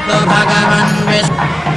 साक्षात्तु भगवन् विष्णु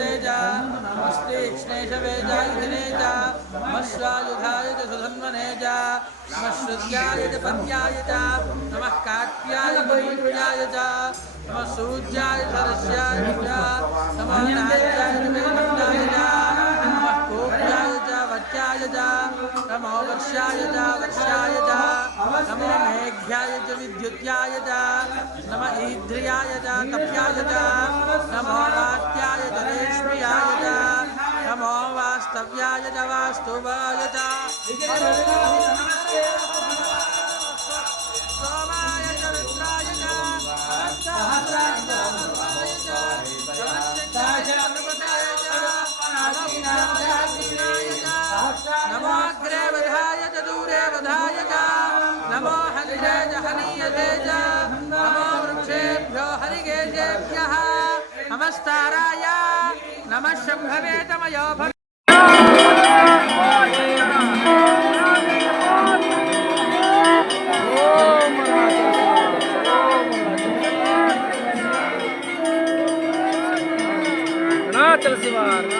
सुतेजा नमस्ते क्ष्णेशवेजा सुधन्वनेजा नमः श्रुत्याय नमः कात्याय मयूर्याय नमः सूर्याय सरस्याय नमः नायाय नमो वर्षाय च वर्षाय च नमो मेघ्याय च विद्युत्याय च नम ईद्रियाय च तप्याय च नमो वात्याय च रेष्म्याय च नमो वास्तव्याय च वास्तुवाय च नमस्ताराय नमः शम्भवे तमयो भव चल शिवार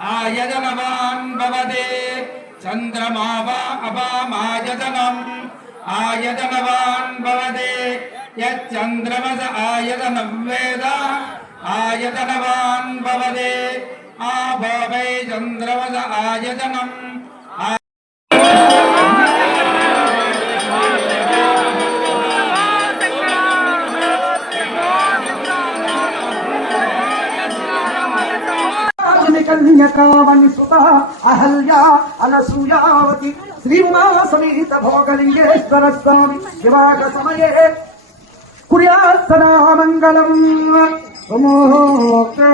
आयजनवान् भवदे। चन्द्रमा वा अवा मायजनम् आयधनवान् यच्चन्द्रमस आयतनं वेद। आयतनवान् भवदे। आ भवै चन्द्रमस आयतनम् అనసూయావతి శ్రీ ఉమా సమేత భోగలింగేశ్వర స్వామి వివాహ సమయే కుర్యాస్తనా మంగళం సుమోక్తే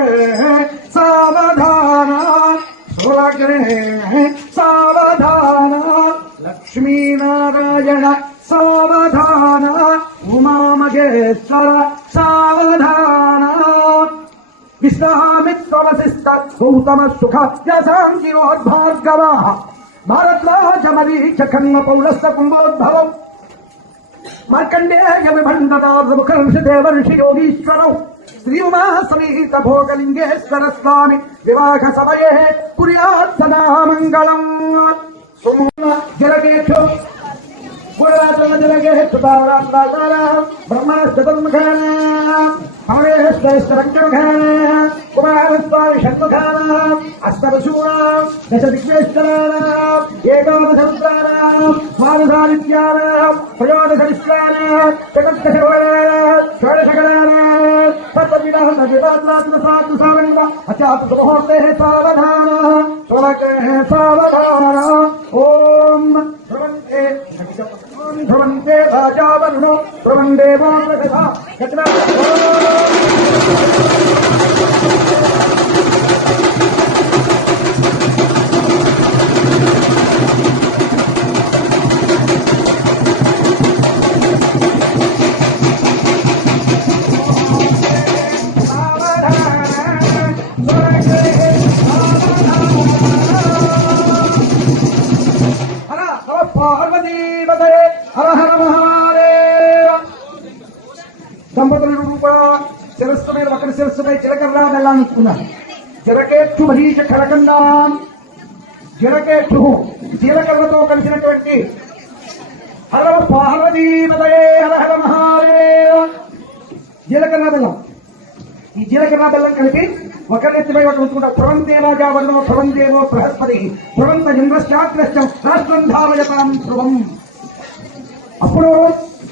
సావధాన సులగ్నే సావధాన లక్ష్మీనారాయణ సావధాన ఉమామహేశ్వర సావధాన कृष्णामित्वमसिस्तत्सौतमसुखयसाङ्गिरोद्भार्गवाः भारद्वाजमरीच खन्नपौलस्य कुम्भोद्भवौ मार्कण्डेय विभण्डदासमुखर्षदेव ऋषियोगीश्वरौ श्रीउमासमीतभोगलिङ्गेश्वर स्वामि विवाहसमये कुर्यात् सदा मङ्गलम् जलकेक्षो ब्रह्मणस्तमुखानाम् अमरेश्वरश्वरङ्गमुखानाम् अष्टपशूणां दशदिग्नेश्वराणां एकादशरुद्राणां द्वादशादित्यानां त्रयोदशविश्वानां चतुर्दशगोणानां षोडशगणानां सर्वविदः सविदात्रात्मसात्मसावनिव अचातुसमहोर्तेः सावधानः హరహర హర హర మహాదేవ దంపతులు కూడా శిరస్సు మీద ఒకరి శిరస్సు మీద చిలకర్రా వెళ్ళాలనుకున్నారు చిరకేక్షు మరీచ కలకండాం. చిరకేక్షు జీలకర్రతో కలిసినటువంటి హర పార్వతీపదే హరహర హర మహాదేవ. జీలకర్ర బెల్లం. ఈ జీలకర్ర బెల్లం కలిపి ఒకరినెత్తిపై ఒకరు ఉంచుకుంటారు. ధ్రువందేవాజా వర్ణో ధ్రువందేవో బృహస్పతి పురంత ఇంద్రశ్చాగ్రశ్చం రాష్ట్రం ధావయతాం ధ్రువం. అప్పుడు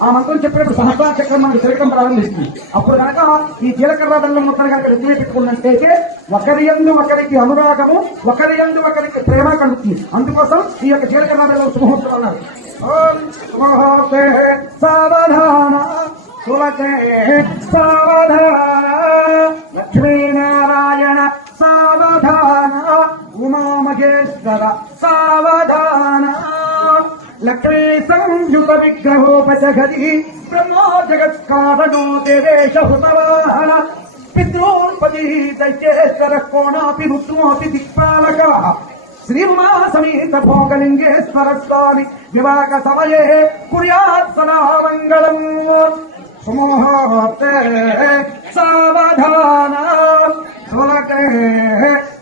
ఆ మంత్రం చెప్పినప్పుడు సహస్రా చక్రం మనకు తిరగడం ప్రారంభిస్తుంది. అప్పుడు కనుక ఈ జీలకర్ర బెల్లం మొత్తం కనుక రెడ్డి పెట్టుకున్నట్టయితే ఒకరి ఎందు ఒకరికి అనురాగము ఒకరి ఎందు ఒకరికి ప్రేమ కలుగుతుంది. అందుకోసం ఈ యొక్క జీలకర్ర బెల్లం శుభముహూర్తం అన్నారు. సావధాన సులకే సావధాన లక్ష్మీనారాయణ సావధాన ఉమామహేశ్వర సావధాన. లక్ష్మీ సంయుత విగ్రహోపజగది బ్రహ్మా జగత్కారణో దేవేశ హృతవాహన. పితృపతి దైత్యేశ్వర కోణాపి ఋతుమోపి దిక్పాలక. శ్రీమా సమేత భోగలింగేశ్వర స్వామి వివాహ సమయే కుర్యాత్ సదా మంగళం సుముహూర్తే సావధాన. సులకే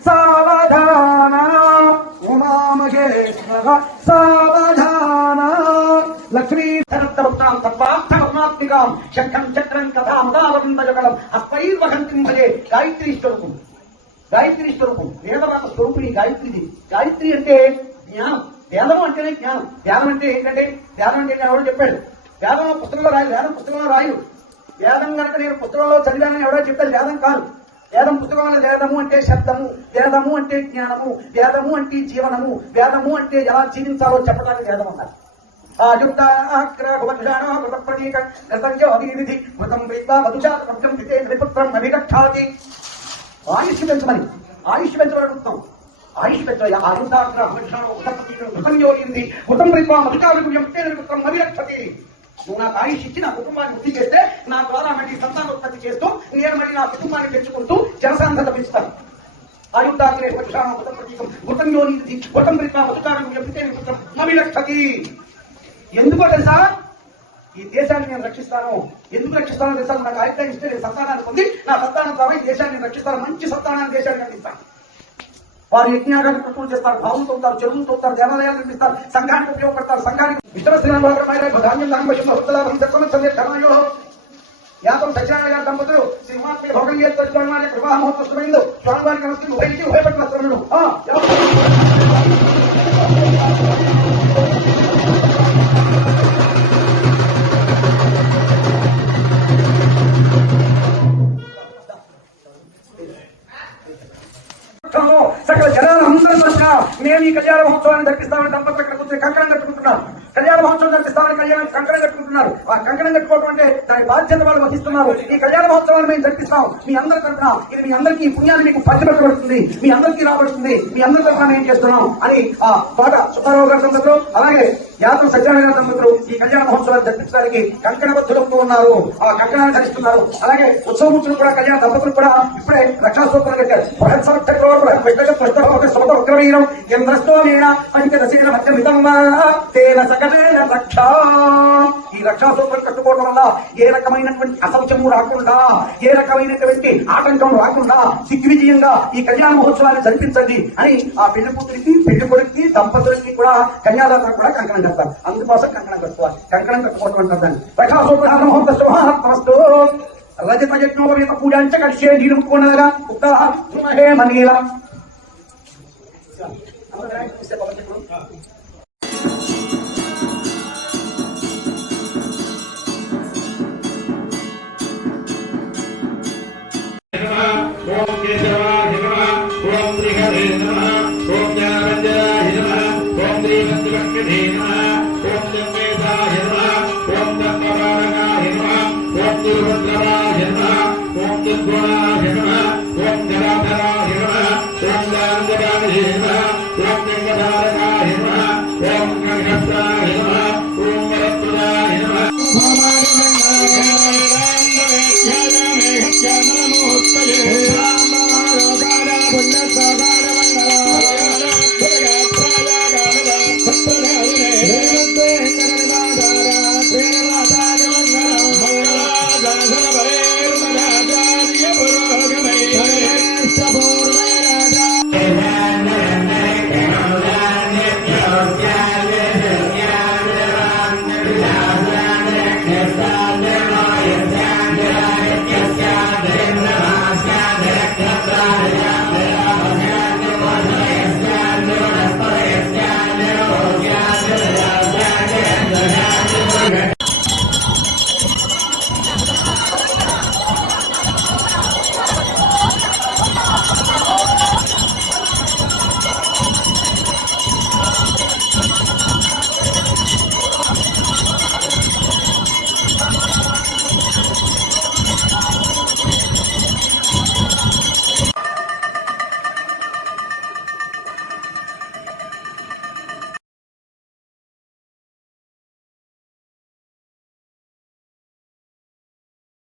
సావధాన ఉమామహేశ్వర సావధాన. లక్ష్మీ సరత్తవృత్తాం తత్వార్థవర్ణాత్మికాం శంఖం చక్రం కథామదావృందజగలం అస్తైర్వహంతిం భజే గాయత్రీ స్వరూపం గాయత్రి స్వరూపం వేదవాద స్వరూపిణి గాయత్రిది గాయత్రి అంటే జ్ఞానం। వేదం అంటేనే జ్ఞానం। వేదం అంటే ఏంటంటే వేదం అంటే ఎవడో చెప్పాడు. వేదం పుస్తకంలో రాయు వేదం పుస్తకంలో రాయు వేదం కనుక నేను పుస్తకంలో చదివానని ఎవడో చెప్పాడు. వేదం కాదు. వేదం పుస్తకంలో వేదము అంటే శబ్దము వేదము అంటే జ్ఞానము వేదము అంటే జీవనము వేదము అంటే ఎలా జీవించాలో చెప్పడానికి వేదం అన్నారు ఆయుక్తాగ్రహి ఆయుష్ పెంచమని ఆయుష్ పెంచమని అడుగుతాం ఆయుష్ పెంచ ఆయుధాగ్రహం యోగింది కుటుంబ రీత్వా అధికారులకు ఎంపేతం మరిరక్షతి నువ్వు నాకు ఆయుష్ ఇచ్చి నా కుటుంబాన్ని వృద్ధి చేస్తే నా ద్వారా మళ్ళీ సంతానోత్పత్తి చేస్తూ నేను మళ్ళీ నా కుటుంబాన్ని పెంచుకుంటూ జనసాంధత పెంచుతాను. ఆయుధాగ్రే పక్షామ కుటుంబ ప్రతీకం కుటుంబ యోగింది కుటుంబ రీత్వా అధికారులకు ఎంపేతం ఎందుకో తెలుసా? ఈ దేశాన్ని నేను రక్షిస్తాను. ఎందుకు రక్షిస్తానో తెలుసా? నాకు ఆయుధాన్ని ఇస్తే నేను సంతానాన్ని పొంది నా సంతానం ద్వారా ఈ దేశాన్ని నేను రక్షిస్తాను. మంచి సంతానాన్ని దేశాన్ని అందిస్తాను వారు యజ్ఞాలను పూజ చేస్తారు భావం తోస్తారు చెరువులు తోస్తారు దేవాలయాలు నిర్మిస్తారు సంఘానికి ఉపయోగపడతారు సంఘానికి ఇతర ధాన్యం యాతం సత్యనారాయణ గారి దంపతులు సింహాత్మ ఉమాత్మ భోగం చేస్తున్న వివాహ మహోత్సవమైంది స్వామివారికి నమస్కరి ఉభయకి ఉభయపట్ల అంటే దాని బాధ్యత వాళ్ళు వహిస్తున్నారు ఈ కళ్యాణ మహోత్సవాన్ని మేము జరిపిస్తాం మీ అందరి తరఫున ఇది మీ అందరికీ పుణ్యాన్ని మీకు పంచిపెట్టబడుతుంది మీ అందరికీ రాబడుతుంది. మీ అందరి తరఫున మేము చేస్తున్నాం అని ఆ పాట సుబ్బారావు గారి దంపతులు అలాగే యాదవ సత్యనారాయణ గారి దంపతులు ఈ కళ్యాణ మహోత్సవాన్ని జరిపించడానికి కంకణబద్ధులతో ఉన్నారు. ఆ కంకణాన్ని ధరిస్తున్నారు. అలాగే ఉత్సవమూర్తులు కూడా కళ్యాణ దంపతులు కూడా ఇప్పుడే రక్షాసూత్రం కట్టారు. బృహత్సవీరం ఇంద్రస్తో నేన పంచదశేన మధ్యమితం తేన సకలేన రక్ష. ఈ రక్షాసూత్రం కట్టుకోవడం వల్ల ఏ రకమైనటువంటి అసౌచము రాకుండా ఏ రకమైనటువంటి ఆటంకం రాకుండా దిగ్విజయంగా ఈ కళ్యాణ మహోత్సవాన్ని జరిపించండి అని ఆ పెళ్ళి కూతురికి పెళ్ళి కొడుక్కి దంపతులకి కూడా కన్యాదాతలకు కూడా కంకణం కడతారు. అందుకోసం కంకణం కట్టుకోవాలి. కంకణం కట్టుకోవటం అంటారు దాన్ని రక్షాసూత్ర మహోత్సవ శుభాత్మస్తు రజత యజ్ఞోపేత పూజాంచ కడిషే నీరు ముక్కున్నదగా మనీల ఓం దుర్గుణాయ నమః ఓం జలాధరాయ